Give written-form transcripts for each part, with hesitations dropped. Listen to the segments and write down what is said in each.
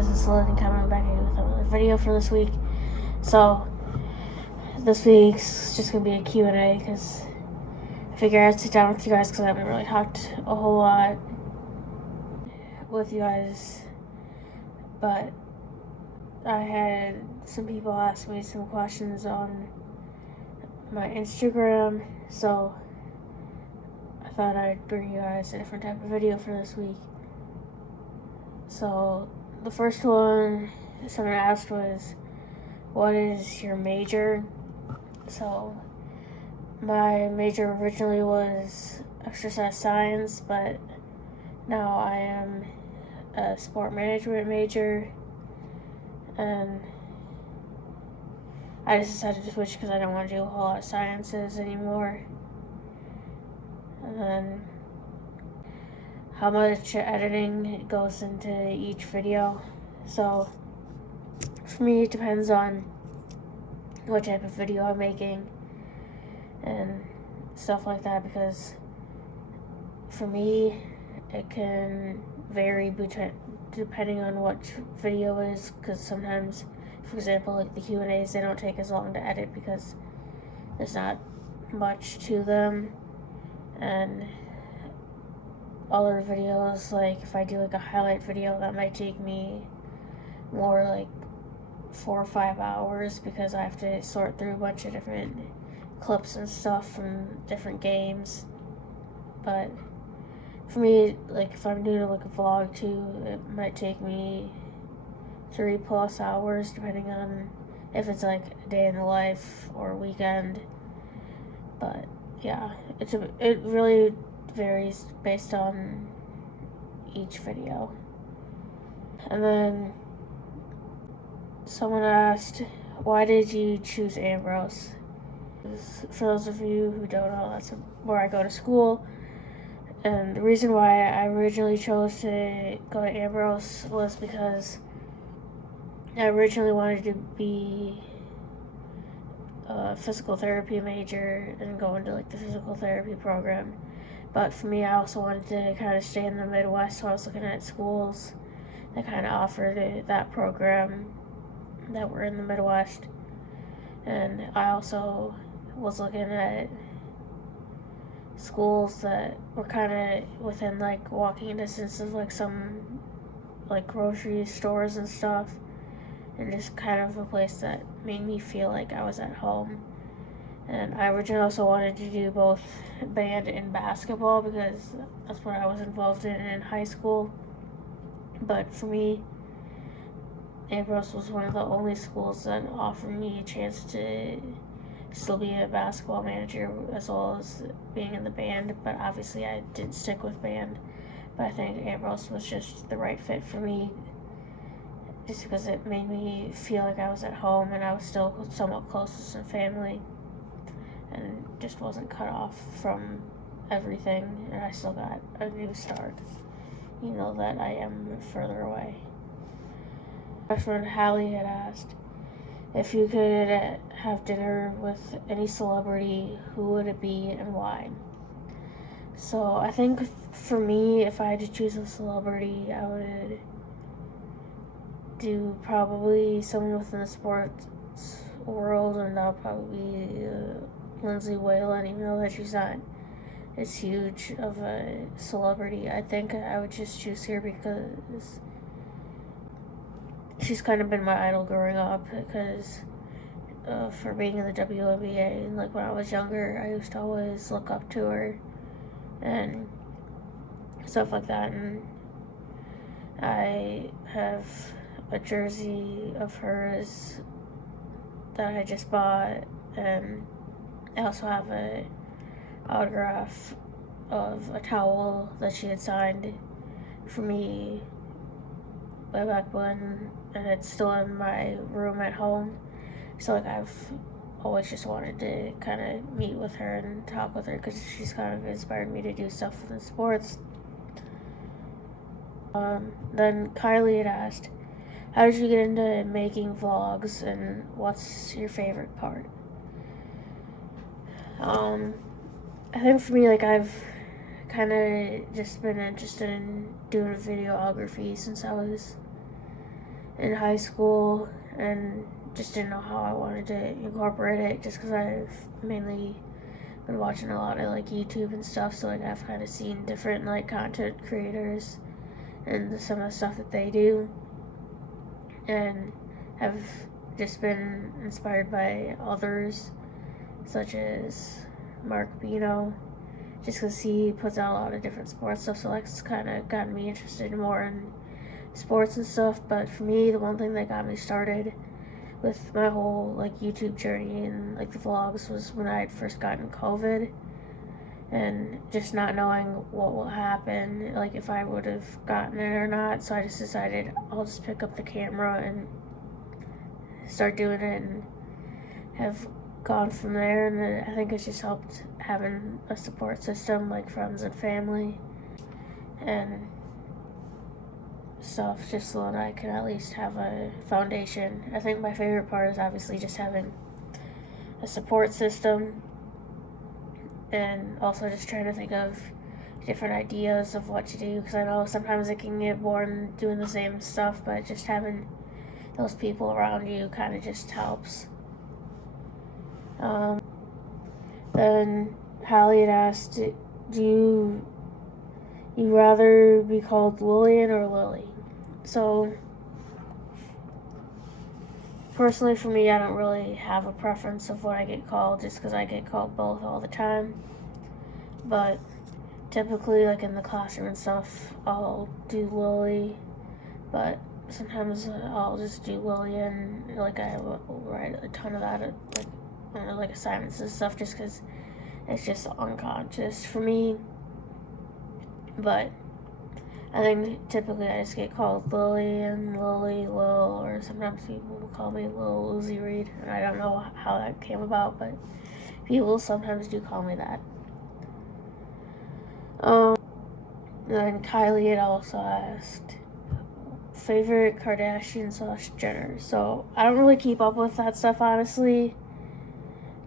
guys, it's Lillian coming back with another video for this week. So, this week's just going to be a Q&A because I figured I'd sit down with you guys because I haven't really talked a whole lot with you guys. But I had some people ask me some questions on my Instagram, so I thought I'd bring you guys a different type of video for this week. So, the first one someone asked was, what is your major? So, my major originally was exercise science, but now I am a sport management major, and I just decided to switch because I don't want to do a whole lot of sciences anymore. And then how much editing goes into each video. So for me, it depends on what type of video I'm making and stuff like that, because for me it can vary depending on what video it is, because sometimes, for example, like the Q&As, they don't take as long to edit because there's not much to them, and other videos, like if I do like a highlight video, that might take me more like 4 or 5 hours because I have to sort through a bunch of different clips and stuff from different games. But for me, like if I'm doing like a vlog too, it might take me 3+ hours depending on if it's like a day in the life or a weekend. But yeah, it really varies based on each video. And then someone asked, why did you choose Ambrose? For those of you who don't know, that's where I go to school. And the reason why I originally chose to go to Ambrose was because I originally wanted to be a physical therapy major and go into like the physical therapy program. But for me, I also wanted to kind of stay in the Midwest, so I was looking at schools that kind of offered that program that were in the Midwest. And I also was looking at schools that were kind of within like walking distance of like some like grocery stores and stuff, and just kind of a place that made me feel like I was at home. And I originally also wanted to do both band and basketball because that's what I was involved in high school. But for me, Ambrose was one of the only schools that offered me a chance to still be a basketball manager as well as being in the band. But obviously I didn't stick with band. But I think Ambrose was just the right fit for me, just because it made me feel like I was at home and I was still somewhat close to some family and just wasn't cut off from everything, and I still got a new start, even though that I am further away. My friend Hallie had asked, if you could have dinner with any celebrity, who would it be and why? So I think for me, if I had to choose a celebrity, I would do probably someone within the sports world, and that'll probably be Lindsay Whalen, even though that she's not as huge of a celebrity. I think I would just choose her because she's kind of been my idol growing up, because for being in the WNBA, and like when I was younger, I used to always look up to her and stuff like that. And I have a jersey of hers that I just bought, and I also have a autograph of a towel that she had signed for me way back when, and it's still in my room at home. So like I've always just wanted to kind of meet with her and talk with her because she's kind of inspired me to do stuff in sports. Then Kylie had asked, how did you get into making vlogs and what's your favorite part? I think for me, like I've kind of just been interested in doing videography since I was in high school and just didn't know how I wanted to incorporate it, just because I've mainly been watching a lot of like YouTube and stuff, so like I've kind of seen different like content creators and some of the stuff that they do, and have just been inspired by others such as Mark Bino, just because he puts out a lot of different sports stuff, so that's kind of gotten me interested more in sports and stuff. But for me, the one thing that got me started with my whole like YouTube journey and like the vlogs was when I had first gotten COVID, and just not knowing what will happen, like if I would have gotten it or not. So I just decided I'll just pick up the camera and start doing it, and have gone from there. And I think it's just helped having a support system like friends and family and stuff, just so that I can at least have a foundation. I think my favorite part is obviously just having a support system, and also just trying to think of different ideas of what to do, because I know sometimes it can get boring doing the same stuff, but just having those people around you kind of just helps. Then Hallie had asked, do you rather be called Lillian or Lily? So personally for me, I don't really have a preference of what I get called, just because I get called both all the time. But typically, like in the classroom and stuff, I'll do Lily, but sometimes I'll just do Lillian. Like I write a ton of that, like assignments and stuff, just because it's just unconscious for me. But I think typically I just get called Lily and Lily, Lil, or sometimes people will call me Lil Uzi Reed, and I don't know how that came about, but people sometimes do call me that. Then Kylie had also asked, favorite Kardashian / Jenner. So I don't really keep up with that stuff, honestly,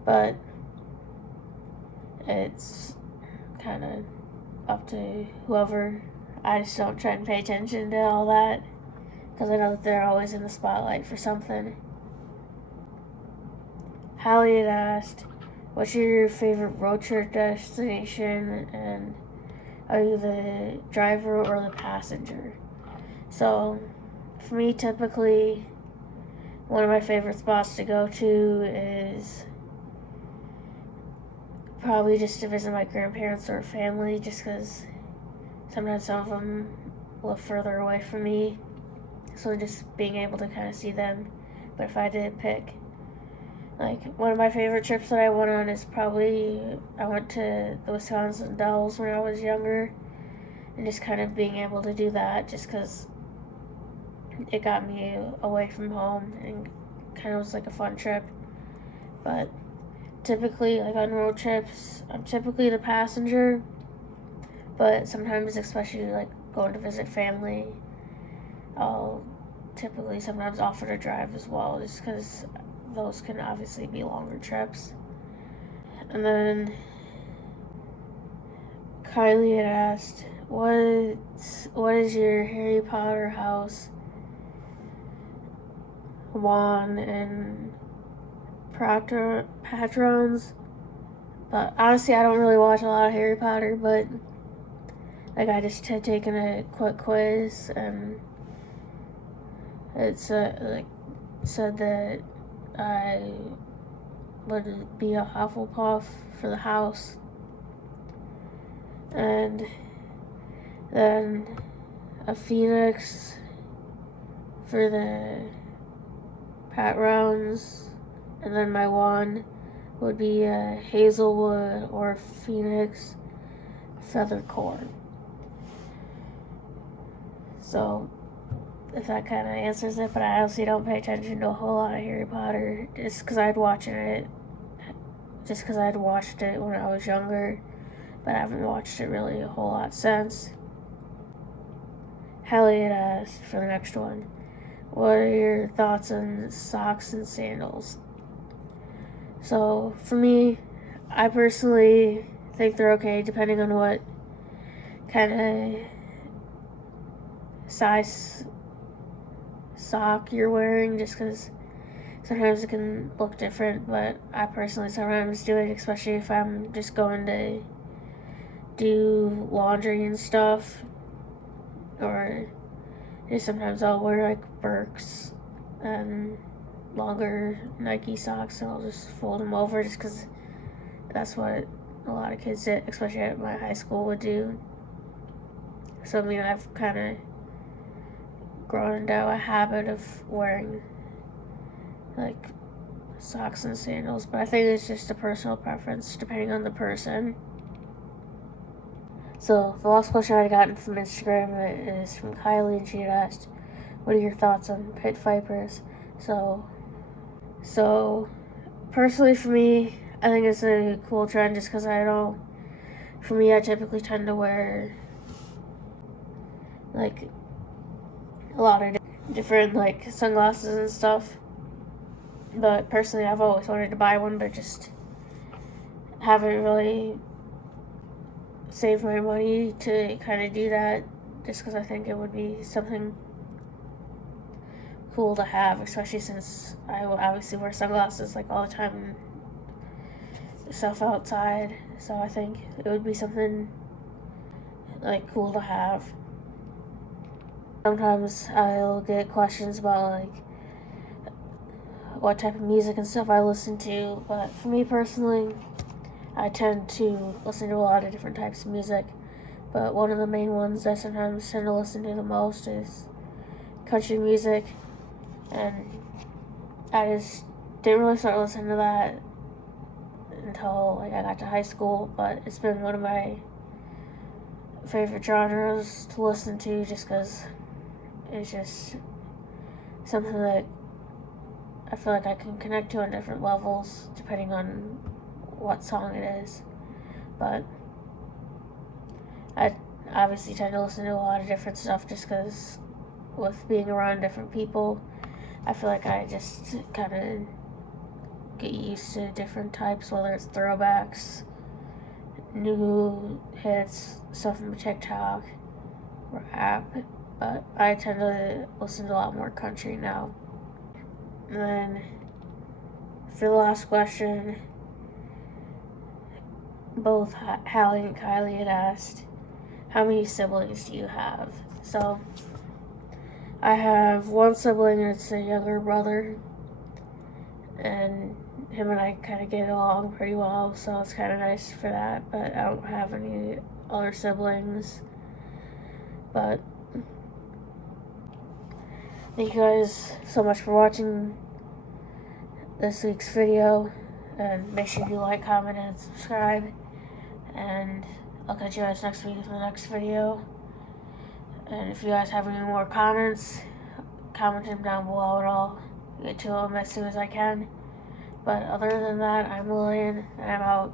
but it's kind of up to whoever. I just don't try and pay attention to all that, because I know that they're always in the spotlight for something. Hallie had asked, what's your favorite road trip destination, and are you the driver or the passenger? So for me, typically, one of my favorite spots to go to is probably just to visit my grandparents or family, just because sometimes some of them live further away from me, so just being able to kind of see them. But if I did pick, like, one of my favorite trips that I went on is probably, I went to the Wisconsin Dells when I was younger, and just kind of being able to do that, just because it got me away from home and kind of was like a fun trip. But typically, like on road trips, I'm typically the passenger, but sometimes, especially like going to visit family, I'll typically sometimes offer to drive as well, just because those can obviously be longer trips. And then Kylie had asked, what is your Harry Potter house, wand, and patrons? But honestly, I don't really watch a lot of Harry Potter, but like I just had taken a quick quiz, and it said that I would be a Hufflepuff for the house, and then a Phoenix for the pat rounds, and then my wand would be a Hazelwood or Phoenix feather cord. So if that kind of answers it, but I honestly don't pay attention to a whole lot of Harry Potter, just because I'd watched it when I was younger, but I haven't watched it really a whole lot since. Hallie had asked for the next one, what are your thoughts on socks and sandals? So for me, I personally think they're okay, depending on what kind of size sock you're wearing, just because sometimes it can look different. But I personally sometimes do it, especially if I'm just going to do laundry and stuff, or just sometimes I'll wear like Birks and longer Nike socks, and I'll just fold them over just because that's what a lot of kids did, especially at my high school, would do. So I mean, I've kind of grown into a habit of wearing like socks and sandals, but I think it's just a personal preference depending on the person. So the last question I got from Instagram is from Kylie, and she had asked, what are your thoughts on pit vipers? So personally for me, I think it's a cool trend just because for me, I typically tend to wear like a lot of different like sunglasses and stuff. But personally, I've always wanted to buy one, but just haven't really saved my money to kind of do that, just because I think it would be something cool to have, especially since I obviously wear sunglasses like all the time and stuff outside. So I think it would be something like cool to have. Sometimes I'll get questions about like what type of music and stuff I listen to, but for me personally, I tend to listen to a lot of different types of music, but one of the main ones I sometimes tend to listen to the most is country music, and I just didn't really start listening to that until like I got to high school, but it's been one of my favorite genres to listen to just because it's just something that I feel like I can connect to on different levels depending on what song it is. But I obviously tend to listen to a lot of different stuff just because with being around different people, I feel like I just kind of get used to different types, whether it's throwbacks, new hits, stuff from TikTok, rap. But I tend to listen to a lot more country now. And then for the last question, both Hallie and Kylie had asked, how many siblings do you have? So I have one sibling, and it's a younger brother, and him and I kind of get along pretty well, so it's kind of nice for that. But I don't have any other siblings. But thank you guys so much for watching this week's video, and make sure you like, comment, and subscribe, and I'll catch you guys next week with the next video. And if you guys have any more comments, comment them down below and I'll get to them as soon as I can. But other than that, I'm Lillian, and I'm out.